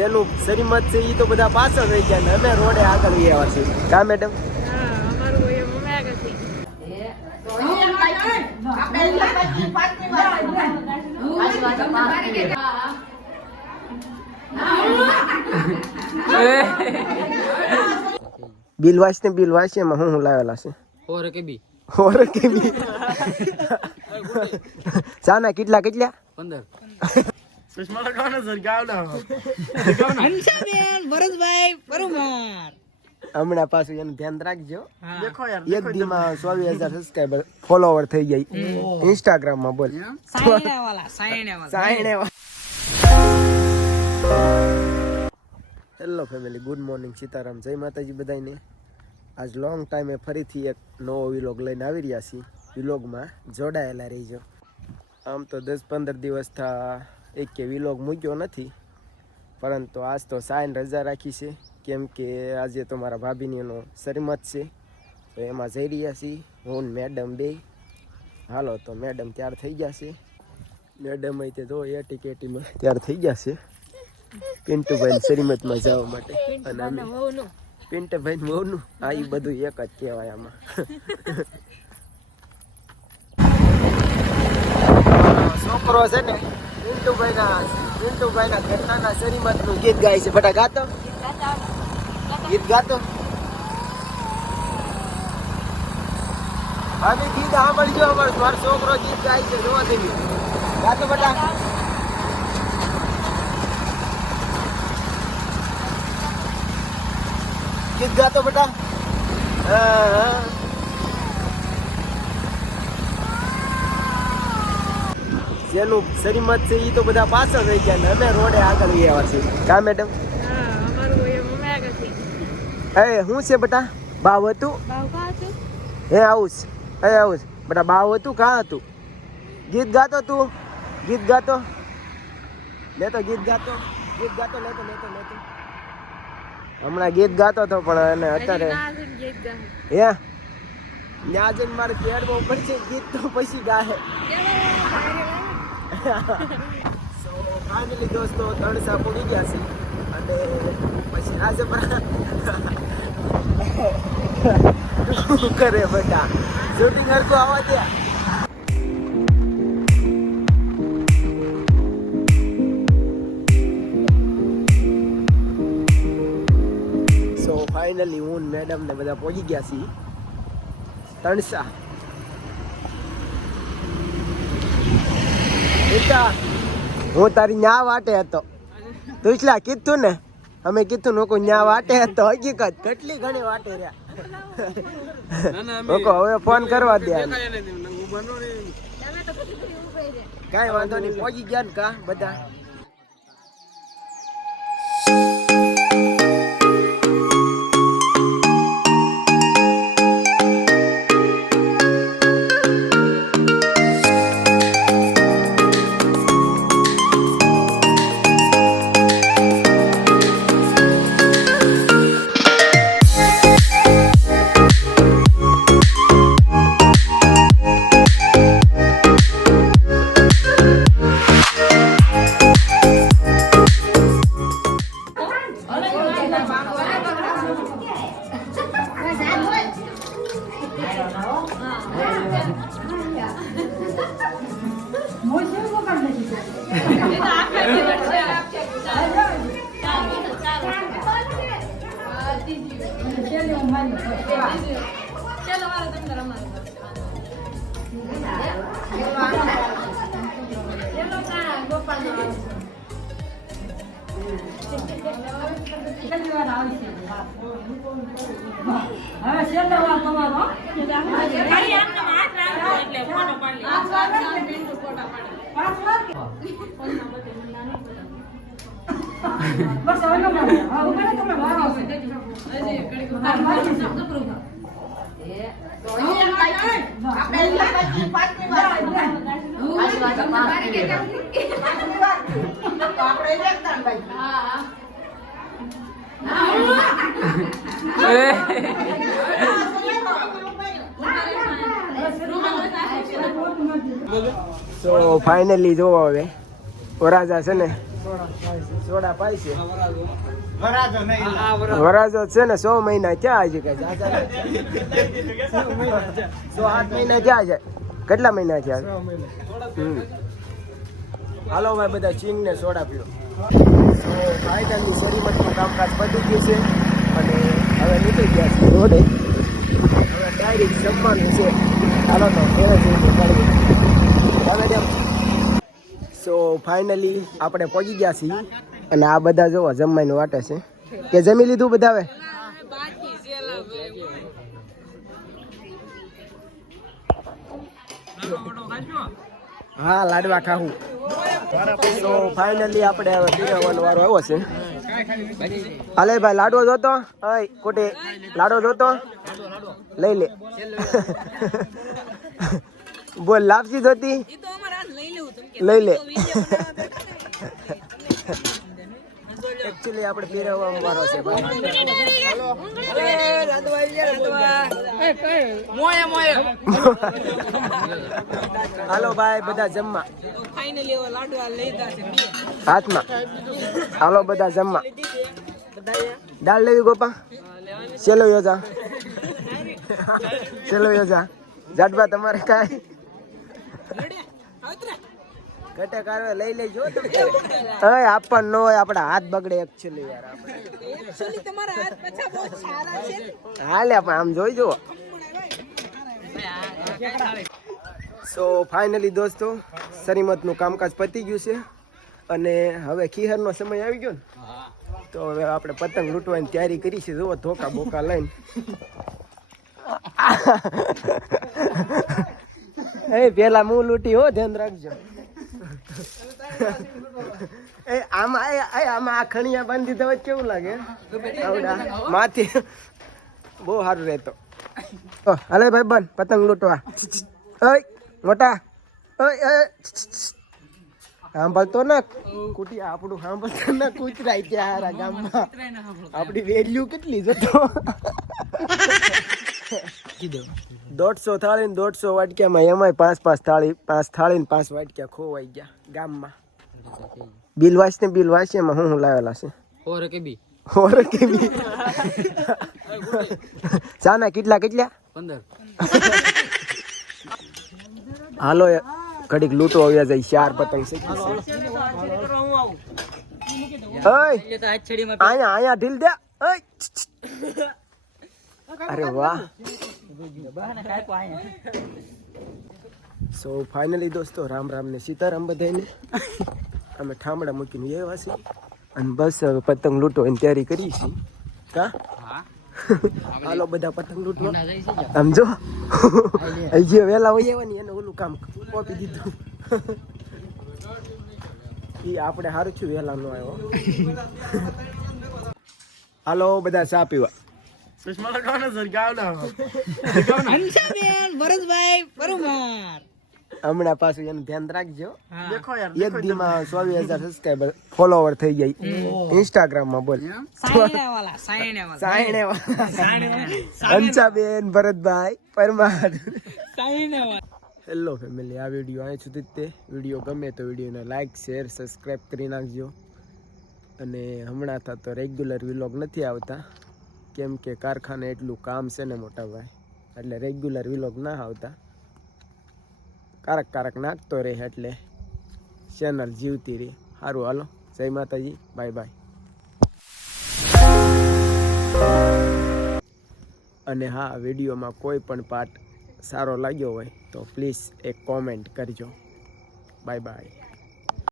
જેનું શરીમત છે એ તો બધા પાછળ રહી ગયા ને અમે રોડે આગળ ગયા છે કા મેડમ? બિલ વાંચ એમાં હું લાવેલા છે હોર કે બી સાના કેટલા 15 સુષ્મા લગાવવાનો સર ગાવડા હંસાબેન ભરતભાઈ પરમાર હમણાં પાછું એનું ધ્યાન રાખજો. દેખો યાર એક દીમાં 24,000 સબસ્ક્રાઇબર ફોલોવર થઈ જાય ઇન્સ્ટાગ્રામ માં. બોલ સાયણે hello family, good morning, Sitaram, જય માતાજી બધાને. આજ લોંગ ટાઈમે ફરીથી એક નવો વિલોગ લઈને આવી રહ્યા છીએ. વિલોગમાં જોડાયેલા રહીજો. આમ તો 10-15 દિવસથી એક કે વિલોગ મૂક્યો નથી, પરંતુ આજ તો સાયન રજા રાખી છે કેમ કે આજે તો મારા ભાભીની એનો શરીમત છે, તો એમાં જઈ રહ્યા છીએ હું મેડમ બે. હાલો તો મેડમ તૈયાર થઈ ગયા છે. મેડમ અહીં તે જો એટીકેટીમાં તૈયાર થઈ ગયા છે પિન્ટુભાઈ શરીમતમાં જવા માટે. અને અમે પિન્ટુભાઈ મોનું આ એ બધું એક જ કહેવાય આમાં. છોકરો છે ને પિન્ટુભાઈના ઘરનાના શરીમતનું ગીત ગાય છે. બટા ગાતો ગીત ગાતો હવે ગીત સાંભળજો. મારો છોકરો ગીત ગાય છે, જોવા દેવી ગાતો બટા. ગીત ગાતો બેટા. જેનું શરીમત છે એ તો બધા પાછળ રહી ગયા ને અમે રોડે આગળ ગયા છે કા મેડમ? એ શું છે બેટા? બાવ હતું હે આવું બેટા. બાવ હતું કાં હતું? ગીત ગાતો તું, ગીત ગાતો લેતો, ગીત ગાતો લેતો. હમણાં ગીત ગાતો હતો પણ એને અત્યારે હે ત્યાં જઈને મારે કેળવો પડશે ગીત તો પછી ગાહે. સો ફાઇનલી દોસ્તો તણસા પૂરી ગયા છે અને પછી આજે શું કરે બેટા? શૂટિંગ હરકું આવવા દે. ફાઇનલી હું મેડમ ને બધા પહોંચી ગયા છીએ તણસા. હું તારી ન્યા વાટે હતો, તું એટલા કીધું ને, અમે કીધું લોકો ન્યા વાટે હતો. હકીકત કેટલી ઘણી વાટે રહ્યા લોકો. હવે ફોન કરવા દે, કાંઈ વાંધો નહીં, પહોંચી ગયા ને કા બધા. તો ફાઇનલી જો હવે વરાજા છે ને સોડા પાય છે વરાજો છે ને 100 મહિના ક્યાં આજે કઈ 100-8 મહિના ક્યાં છે કેટલા મહિના થયા હાલો ભાઈ બધા ચીંગ ને સોડા પીઓ ફાઇનલી શરીમતનું કામકાજ પતી ગયું છે અને હવે નીકળી ગયા છે રોડે હવે ડાયરેક્ટ જમવાનું છે હાલો તો સો ફાઇનલી આપણે પહોંચી ગયા છીએ અને આ બધા જોવા જમવાનું વાટે છે કે જમી લીધું બધા હવે હા લાડવા ખાવું તો ફાઇનલી આપણે હવે પીરવવાનો વારો આવ્યો છે હાલે ભાઈ લાડવો જોતો અય કોટે લાડવો જોતો લઈ લે બોલ લાપસી જોતી લઈ લે એકચ્યુઅલી આપણે પીરવવાનો વારો છે હાલો ભાઈ બધા જમવા હાથમાં હાલો બધા જમવા દાળ લેવી ગોપા ચેલો યોજા જાડવા તમારે કાંઈ ઘટે કારવે લઈ લેજો હવે આપણ ન હોય આપણા હાથ બગડે એકચ્યુઅલી યાર હાલે પણ આમ જોઈ જો સો ફાઇનલી દોસ્તો શરીમતનું કામકાજ પતી ગયું છે અને હવે ખીહરનો સમય આવી ગયો ને તો હવે આપણે પતંગ લૂંટવાની તૈયારી કરી છે જુઓ ધોકા બોકા લઈને એ પેલા હું લૂંટી હો ધ્યાન રાખજો એ આમાં આ ખણિયા બાંધી દવા કેવું લાગે માથી બહુ સારું રહેતો હાલે ભાઈ બન પતંગ લૂંટવા ઓય મોટા ઓય સાંભળતો ના કુટી આપણું સાંભળતો ના કૂતરાય ત્યાં ગામમાં આપણી વેલ્યુ કેટલી જતો 150 થાળી ને 150 વાટક્યામાં એમાંય 5 થાળી 5 થાળી ને 5 વાટક્યા ખોવાઈ ગયા ગામમાં બિલ વાંચ એમાં હું લાવેલા છે હોર કે બી ચાના કેટલા 15 હાલો ઘડીક લૂંટો આવ્યા જાય 4 પતંગ છે અહીંયા ઢીલ દે અરે વાહ સો ફાઇનલી દોસ્તો રામ રામ ને સીતારામ બધાને અમે ઠામડા મૂકીને આવ્યા છીએ અને બસ હવે પતંગ લૂંટવાની તૈયારી કરી છીએ કા હાલો બધા પતંગ લૂંટવા આમ જો જે વહેલા હોય આવવાની એને ઓલું કામ કોપી દીધું એ આપણે સારું છું વહેલા નો આવ્યો હાલો બધા ચા પીવા હમણાં પાછું એનું ધ્યાન રાખજો એક દીમાં 24,000 સબસ્ક્રાઇબર ફોલોવર થઈ જાય ઇન્સ્ટાગ્રામ માં બોલ અંશાબેન ભરતભાઈ પરમાર હેલો ફેમિલી આ વિડીયો અહીં સુધી તે વિડીયો ગમે તો વિડીયોને લાઈક શેર સબસ્ક્રાઇબ કરી નાખજો અને હમણાં તો રેગ્યુલર વિલોગ નથી આવતા કેમ કે કારખાને એટલું કામ છે ને મોટા ભાઈ એટલે રેગ્યુલર વિલોગ ના આવતા કારક નાખતો રહે એટલે ચેનલ જીવતી રહે સારું હાલો જય માતાજી બાય બાય અને હા વિડીયોમાં કોઈ પણ પાર્ટ સારો લાગ્યો હોય તો પ્લીઝ એક કોમેન્ટ કરજો બાય બાય